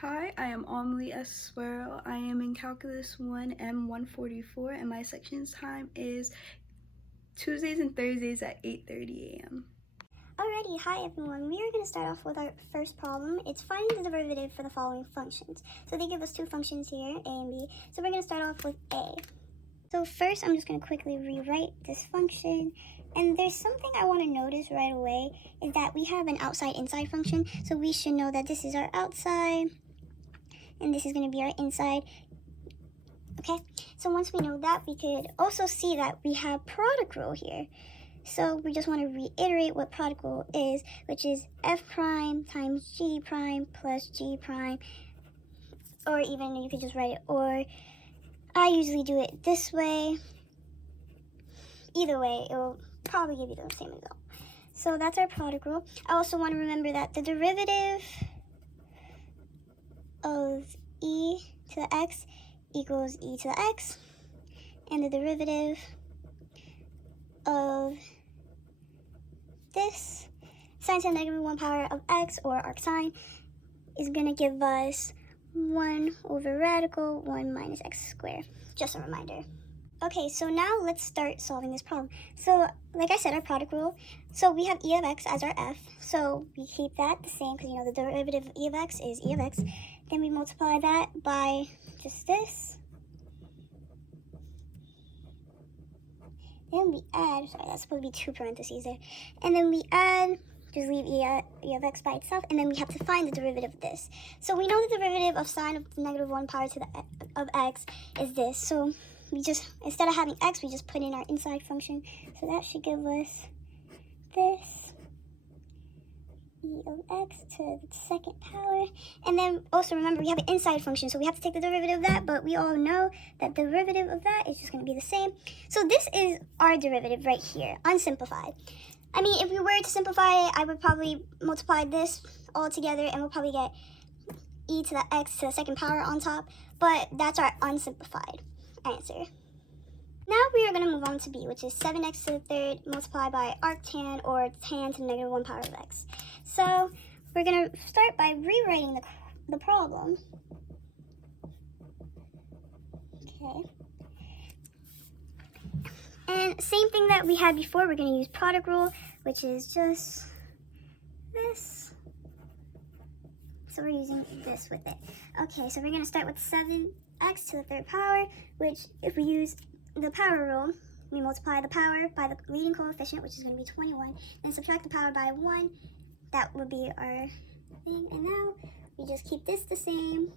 Hi, I am Amelie S. Swirl. I am in Calculus 1 M144 and my section time is Tuesdays and Thursdays at 8:30 a.m. Alrighty, hi everyone. We are going to start off with our first problem. It's finding the derivative for the following functions. So they give us two functions here, a and b. So we're going to start off with a. So first I'm just going to quickly rewrite this function. And there's something I want to notice right away is that we have an outside-inside function. So we should know that this is our outside and this is going to be our inside. Okay, so once we know that, we could also see that we have product rule here. So we just want to reiterate what product rule is, which is f prime times g prime plus g prime, or even you could just write it, or I usually do it this way. Either way, it will probably give you the same result. So that's our product rule. I also want to remember that the derivative of e to the x equals e to the x, and the derivative of this sine to the negative 1 power of x, or arc sine, is going to give us 1 over radical 1 minus x squared. Just a reminder. Okay, so now let's start solving this problem. So, like I said, our product rule. So we have e of x as our f. So we keep that the same because, you know, the derivative of e of x is e of x. Then we multiply that by just this. Then we add, sorry, that's supposed to be two parentheses there. And then we add, just leave e of x by itself, and then we have to find the derivative of this. So we know the derivative of sine of the negative 1 power to the of x is this. So we just, instead of having x, we just put in our inside function. So that should give us this, e of x to the second power. And then also remember, we have an inside function, so we have to take the derivative of that, but we all know that the derivative of that is just going to be the same. So this is our derivative right here, unsimplified. I mean, if we were to simplify it, I would probably multiply this all together, and we'll probably get e to the x to the second power on top, but that's our unsimplified answer. Now we are going to move on to b, which is 7x to the third multiplied by arctan, or tan to the negative 1 power of x. So we're going to start by rewriting the problem. Okay. And same thing that we had before, we're going to use product rule, which is just this. So we're using this with it. Okay, so we're going to start with 7x to the third power, which if we use the power rule, we multiply the power by the leading coefficient, which is going to be 21, then subtract the power by 1. That would be our thing. And now we just keep this the same.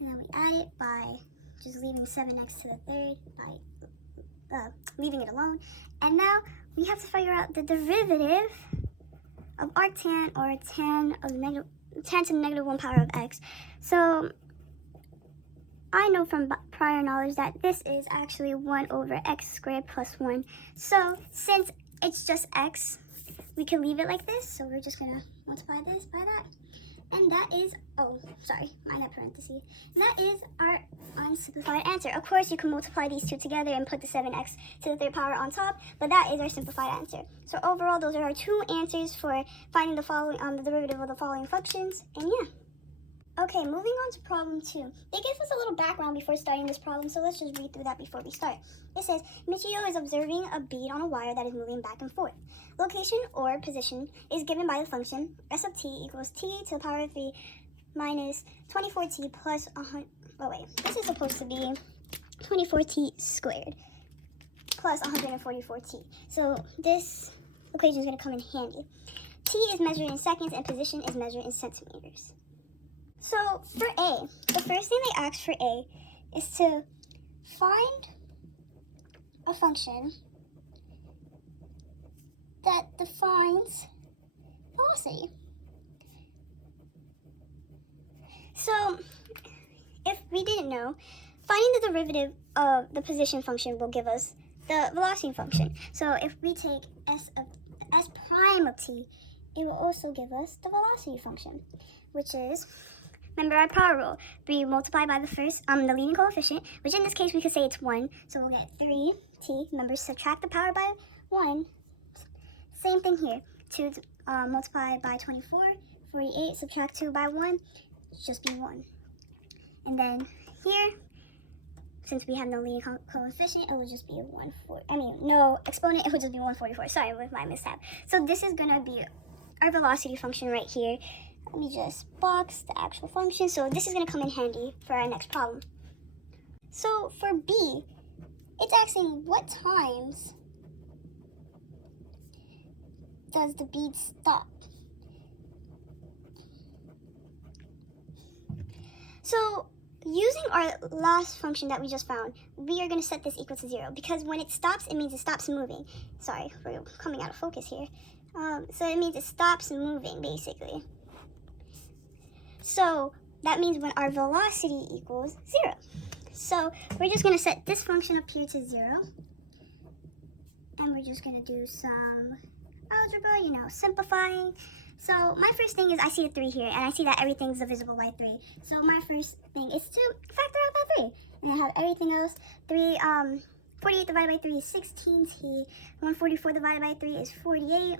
And then we add it by just leaving 7x to the third by leaving it alone. And now we have to figure out the derivative of arctan, or tan to the negative 1 power of x. So I know from prior knowledge that this is actually 1 over x squared plus 1. So since it's just x, we can leave it like this. So we're just going to multiply this by that. And that is, oh, sorry, minus parentheses. That is our unsimplified answer. Of course, you can multiply these two together and put the 7x to the third power on top, but that is our simplified answer. So overall, those are our two answers for finding the following, the derivative of the following functions. And yeah. Okay, moving on to problem 2. It gives us a little background before starting this problem, so let's just read through that before we start. It says, Michio is observing a bead on a wire that is moving back and forth. Location or position is given by the function s of t equals t to the power of 3 minus 24t plus 100, oh wait, this is supposed to be 24t squared plus 144t. So this equation is going to come in handy. T is measured in seconds and position is measured in centimeters. So for A, the first thing they ask for A is to find a function that defines velocity. So if we didn't know, finding the derivative of the position function will give us the velocity function. So if we take s prime of t, it will also give us the velocity function, which is, remember our power rule, we multiply by the first, the leading coefficient, which in this case we could say it's 1, so we'll get 3t. Remember, subtract the power by 1. Same thing here, 2 multiplied by 24, 48, subtract 2 by 1, it's just be 1. And then here, since we have no leading coefficient, it will just be no exponent, it would just be 144. Sorry, with my mishap. So this is gonna be our velocity function right here. Let me just box the actual function. So this is gonna come in handy for our next problem. So for B, it's asking what times does the bead stop? So using our last function that we just found, we are going to set this equal to 0 because when it stops, it means it stops moving. Sorry, we're coming out of focus here. So it means it stops moving, basically. So that means when our velocity equals 0. So we're just going to set this function up here to 0. And we're just going to do some algebra, simplifying. So my first thing is I see a 3 here, and I see that everything's divisible by 3. So my first thing is to factor out that 3. And I have everything else. 48 divided by 3 is 16t. 144 divided by 3 is 48.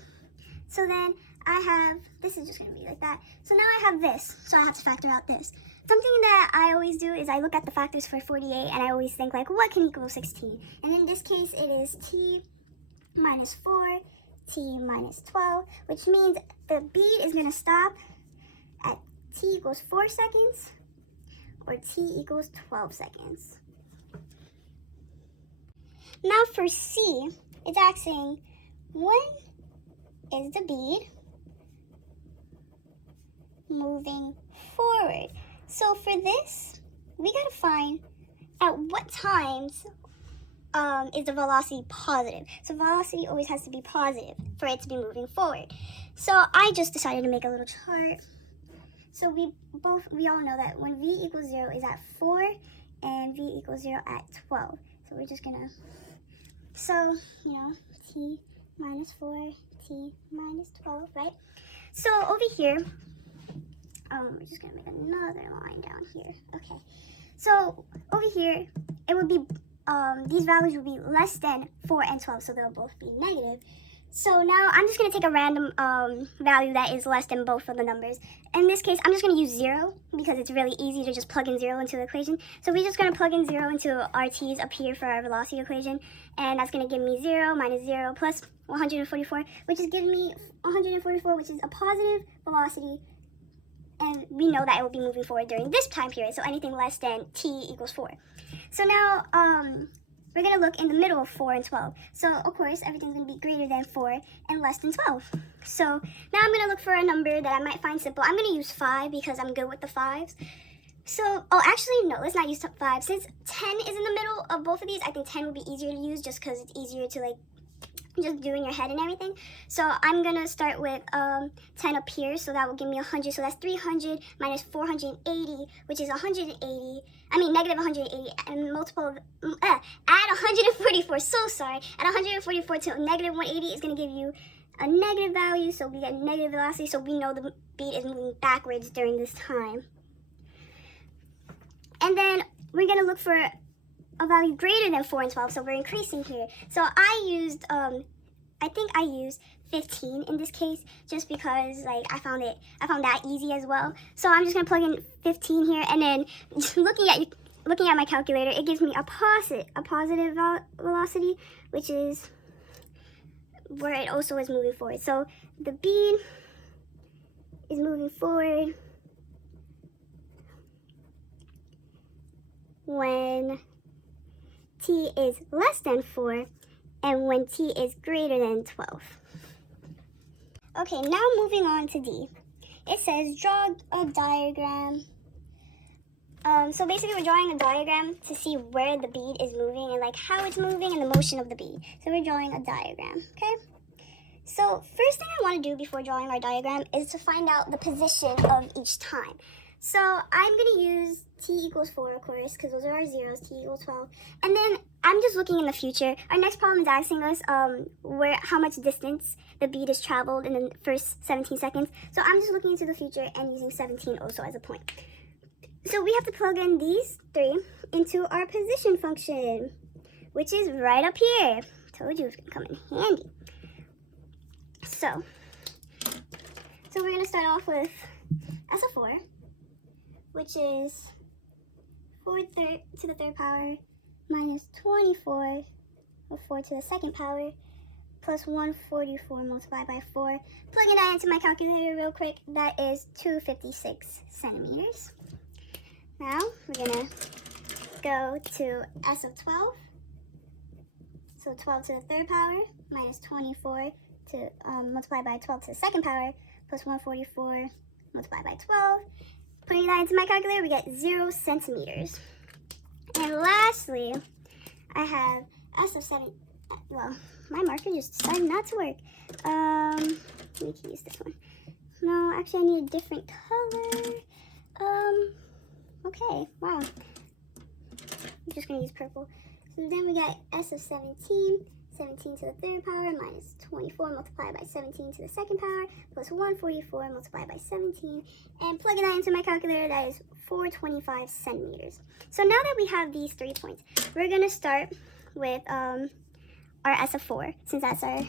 So then I have, this is just going to be like that. So now I have this, so I have to factor out this. Something that I always do is I look at the factors for 48, and I always think, like, what can equal 16? And in this case, it is t minus 4, t minus 12, which means the bead is going to stop at t equals 4 seconds or t equals 12 seconds. Now for C, it's asking when is the bead moving forward? So for this, we got to find at what times is the velocity positive. So velocity always has to be positive for it to be moving forward. So I just decided to make a little chart. So we all know that when v equals 0 is at 4 and v equals 0 at 12. So we're just gonna, t minus 4, t minus 12, right? So over here, we're just gonna make another line down here. Okay. So over here, it would be these values will be less than 4 and 12, so they'll both be negative. So now I'm just going to take a random value that is less than both of the numbers. In this case, I'm just going to use 0 because it's really easy to just plug in 0 into the equation. So we're just going to plug in 0 into our t's up here for our velocity equation, and that's going to give me 0 minus 0 plus 144, which is giving me 144, which is a positive velocity. And we know that it will be moving forward during this time period, so anything less than t equals 4. So now we're going to look in the middle of 4 and 12. So, of course, everything's going to be greater than 4 and less than 12. So now I'm going to look for a number that I might find simple. I'm going to use 5 because I'm good with the 5s. So, actually, no, let's not use 5. Since 10 is in the middle of both of these, I think 10 would be easier to use just because it's easier to, just do in your head and everything. So I'm gonna start with 10 up here, so that will give me 100. So that's 300 minus 480, which is negative 180, and add 144. So sorry, add 144 to negative 180 is gonna give you a negative value. So we get negative velocity. So we know the bead is moving backwards during this time. And then we're gonna look for a value greater than 4 and 12, so we're increasing here. So I used, I think I used 15 in this case, just because I found that easy as well. So I'm just gonna plug in 15 here, and then looking at my calculator, it gives me a positive velocity, which is where it also is moving forward. So the bead is moving forward when t is less than 4 and when t is greater than 12. Okay, now moving on to D. It says draw a diagram. So basically we're drawing a diagram to see where the bead is moving and how it's moving and the motion of the bead. So we're drawing a diagram, okay? So first thing I want to do before drawing our diagram is to find out the position of each time. So I'm going to use t equals 4, of course, because those are our zeros, t equals 12. And then I'm just looking in the future. Our next problem is asking us how much distance the bead has traveled in the first 17 seconds. So I'm just looking into the future and using 17 also as a point. So we have to plug in these 3 into our position function, which is right up So we're going to start off with s of 4, which is 4 to the third power minus 24 of 4 to the second power plus 144 multiplied by 4. Plugging that into my calculator real quick, that is 256 centimeters. Now we're going to go to s of 12. So 12 to the third power minus 24 to multiplied by 12 to the second power plus 144 multiplied by 12. Putting that into my calculator, we get 0 centimeters. And lastly, I have s of 7. Well, my marker just decided not to work. We can use this one. No, actually I need a different color. Okay, wow. I'm just gonna use purple. So then we got s of 17. 17 to the third power minus 24 multiplied by 17 to the second power plus 144 multiplied by 17. And plugging that into my calculator, that is 425 centimeters. So now that we have these 3 points, we're going to start with our s of 4, since that's our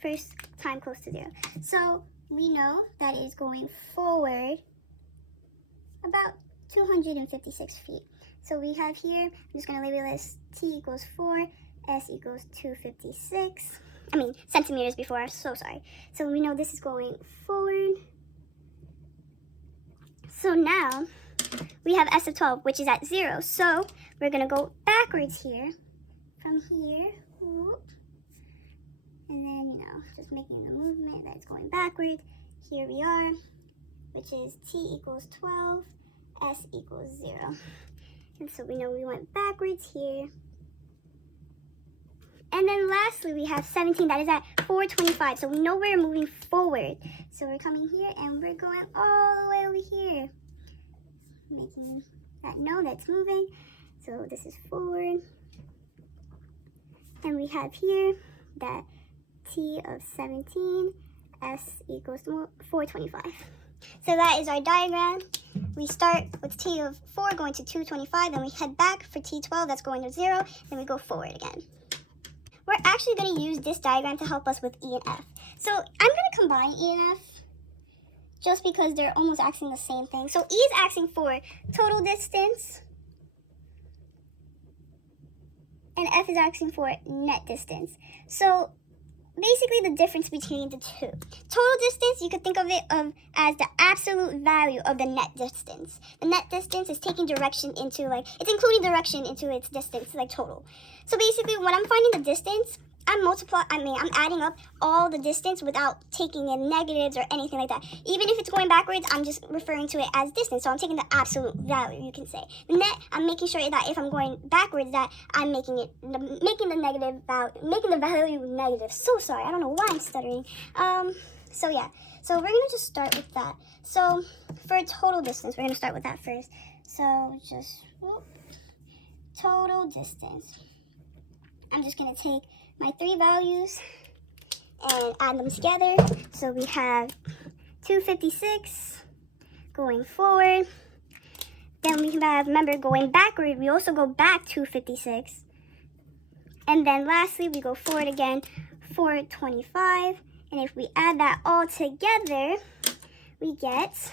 first time close to 0. So we know that it is going forward about 256 feet. So we have here, I'm just going to label this t equals 4, s equals 256. Centimeters before, so sorry. So we know this is going forward. So now we have s of 12, which is at 0. So we're going to go backwards here, from here, whoop, and then, just making the movement that's going backward. Here we are, which is t equals 12, s equals 0. And so we know we went backwards here. And then lastly, we have 17, that is at 425. So we know we're moving forward. So we're coming here and we're going all the way over here. Making that know that's moving. So this is forward. And we have here that t of 17, s equals 425. So that is our diagram. We start with t of 4 going to 225, then we head back for t12, that's going to 0, then we go forward again. We're actually going to use this diagram to help us with E and F. So I'm going to combine E and F just because they're almost asking the same thing. So E is asking for total distance, and F is asking for net distance. So basically the difference between the two. Total distance, you could think of it as the absolute value of the net distance. The net distance is taking direction into, it's including direction into its distance, total. So basically when I'm finding the distance, I'm adding up all the distance without taking in negatives or anything like that. Even if it's going backwards, I'm just referring to it as distance. So I'm taking the absolute value, you can say. The net, I'm making sure that if I'm going backwards, that I'm making the value negative. So sorry, I don't know why I'm stuttering. So yeah, so we're gonna just start with that. So for total distance, we're gonna start with that first. So just total distance. I'm just gonna take my 3 values and add them together. So we have 256 going forward. Then we have, remember, going backward, we also go back 256. And then lastly, we go forward again, 425. And if we add that all together, we get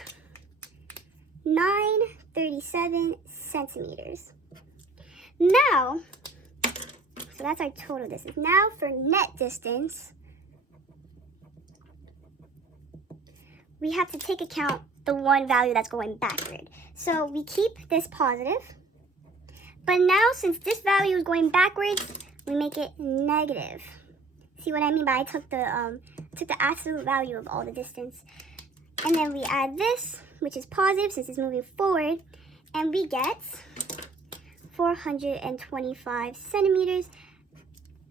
937 centimeters. Now, so that's our total distance. Now for net distance, we have to take account the one value that's going backward. So we keep this positive, but now since this value is going backwards, we make it negative. See what I mean by I took the absolute value of all the distance. And then we add this, which is positive since it's moving forward, and we get 425 centimeters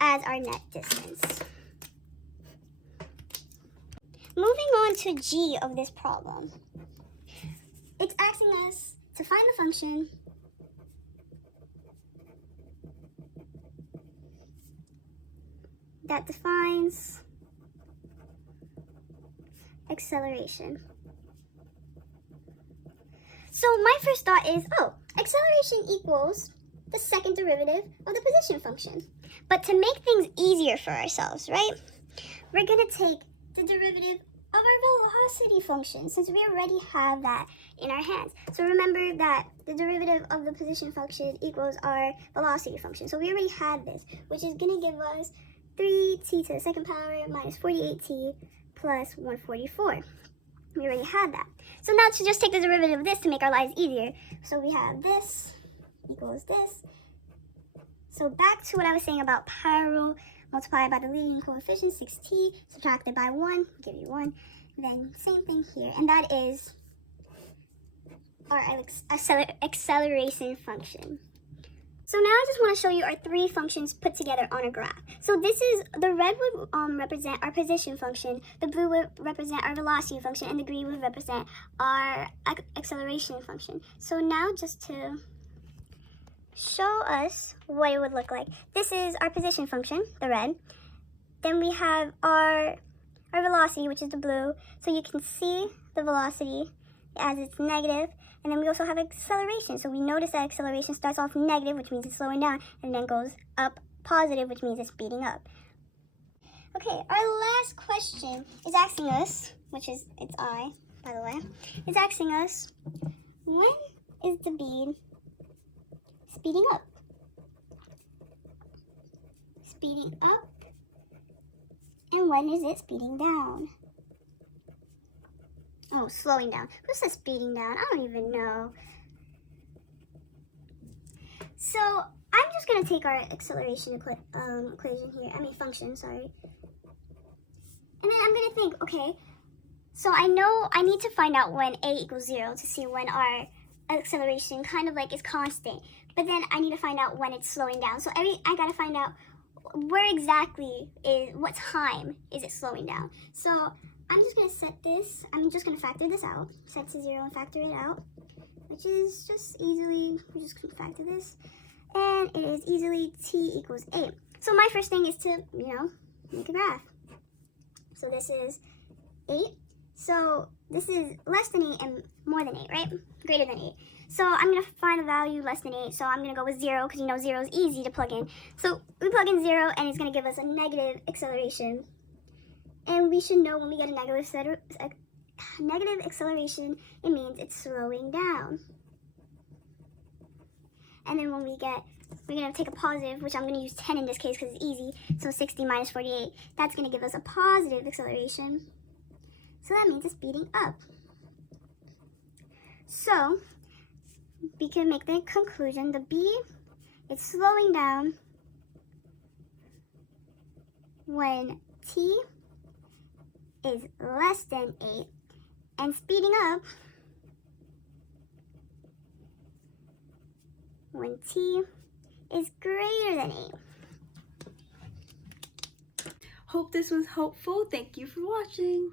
as our net distance. Moving on to G of this problem. It's asking us to find the function that defines acceleration. So my first thought is, acceleration equals the second derivative of the position function. But to make things easier for ourselves, right, we're going to take the derivative of our velocity function, since we already have that in our hands. So remember that the derivative of the position function equals our velocity function. So we already had this, which is going to give us 3t to the second power minus 48t plus 144. We already had that. So now to just take the derivative of this to make our lives easier. So we have this equals this. So back to what I was saying about power rule, multiplied by the leading coefficient, 6t, subtracted by 1, give you 1. Then same thing here, and that is our acceleration function. So now I just want to show you our three functions put together on a graph. So this is, the red would represent our position function, the blue would represent our velocity function, and the green would represent our acceleration function. So now just to show us what it would look like. This is our position function, the red. Then we have our velocity, which is the blue. So you can see the velocity as it's negative. And then we also have acceleration. So we notice that acceleration starts off negative, which means it's slowing down, and then goes up positive, which means it's speeding up. Okay, our last question is asking us, which is, it's I, by the way, is asking us, when is the bead speeding up? Speeding up. And when is it speeding down? Oh, slowing down. Who says speeding down? I don't even know. So I'm just going to take our acceleration equation here. Function, sorry. And then I'm going to think, okay, so I know I need to find out when a equals 0 to see when our acceleration kind of like is constant. But then I need to find out when it's slowing down. So I got to find out where exactly what time is it slowing down. So I'm just going to set this, I'm just going to factor this out, set to 0 and factor it out, which is just easily, we're just going to factor this, and it is easily t equals 8. So my first thing is to, make a graph. So this is 8, so this is less than 8 and more than 8, right? Greater than 8. So I'm going to find a value less than 8, so I'm going to go with 0, because 0 is easy to plug in. So we plug in 0, and it's going to give us a negative acceleration. And we should know when we get a negative acceleration, it means it's slowing down. And then when we're going to take a positive, which I'm going to use 10 in this case because it's easy. So 60 minus 48, that's going to give us a positive acceleration. So that means it's speeding up. So we can make the conclusion, the B is slowing down when t is less than 8 and speeding up when t is greater than 8. Hope this was helpful. Thank you for watching.